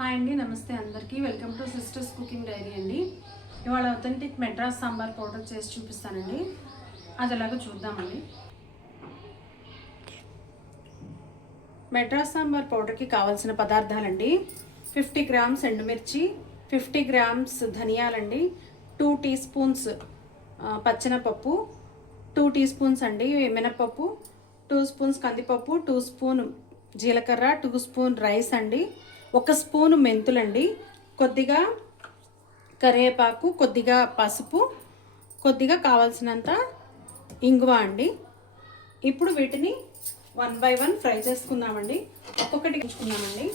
Hi అండి, నమస్తే అందరికీ. Welcome to sisters cooking diary అండి. ఇవాళ అథెంటిక్ మెడ్రాస్ సాంబార్ పౌడర్ చేసి చూపిస్తానండి. అది ఎలాగో చూద్దామండి. మెడ్రాస్ సాంబార్ పౌడర్కి కావాల్సిన పదార్థాలండి: 50 గ్రామ్స్ ఎండుమిర్చి, 50 గ్రామ్స్ ధనియాలండి, 2 టీ స్పూన్స్ పచ్చెనపప్పు, 2 టీ స్పూన్స్ అండి మినపప్పు, 2 స్పూన్స్ కందిపప్పు, 2 స్పూన్ జీలకర్ర, 2 స్పూన్ రైస్ అండి, 1 స్పూన్ మెంతులండి, కొద్దిగా కరివేపాకు, కొద్దిగా పసుపు, కొద్దిగా కావాల్సినంత ఇంగువ అండి. ఇప్పుడు వీటిని 1 బై 1 ఫ్రై చేసుకుందామండి. ఒక్కొక్కటి ఉంచుకుందామండి.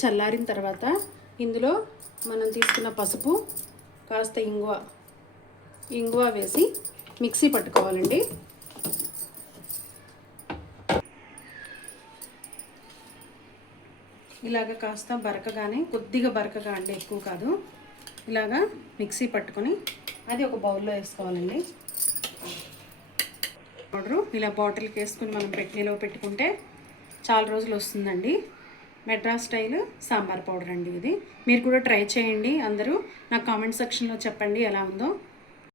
చల్లారిన తర్వాత ఇందులో మనం తీసుకున్న పసుపు, కాస్త ఇంగువ వేసి మిక్సీ పట్టుకోవాలండి. ఇలాగ కాస్త బరకగానే, కొద్దిగా బరకగా అండి, ఎక్కువ కాదు, ఇలాగా మిక్సీ పట్టుకొని అది ఒక బౌల్లో వేసుకోవాలండి. పౌడరు ఇలా బాటిల్కి వేసుకుని మనం నిల్వ పెట్టుకుంటే చాలా రోజులు వస్తుందండి. మెడ్రాస్ స్టైల్ సాంబార్ పౌడర్ అండి ఇది. మీరు కూడా ట్రై చేయండి. అందరూ నాకు కామెంట్ సెక్షన్లో చెప్పండి ఎలా ఉందో.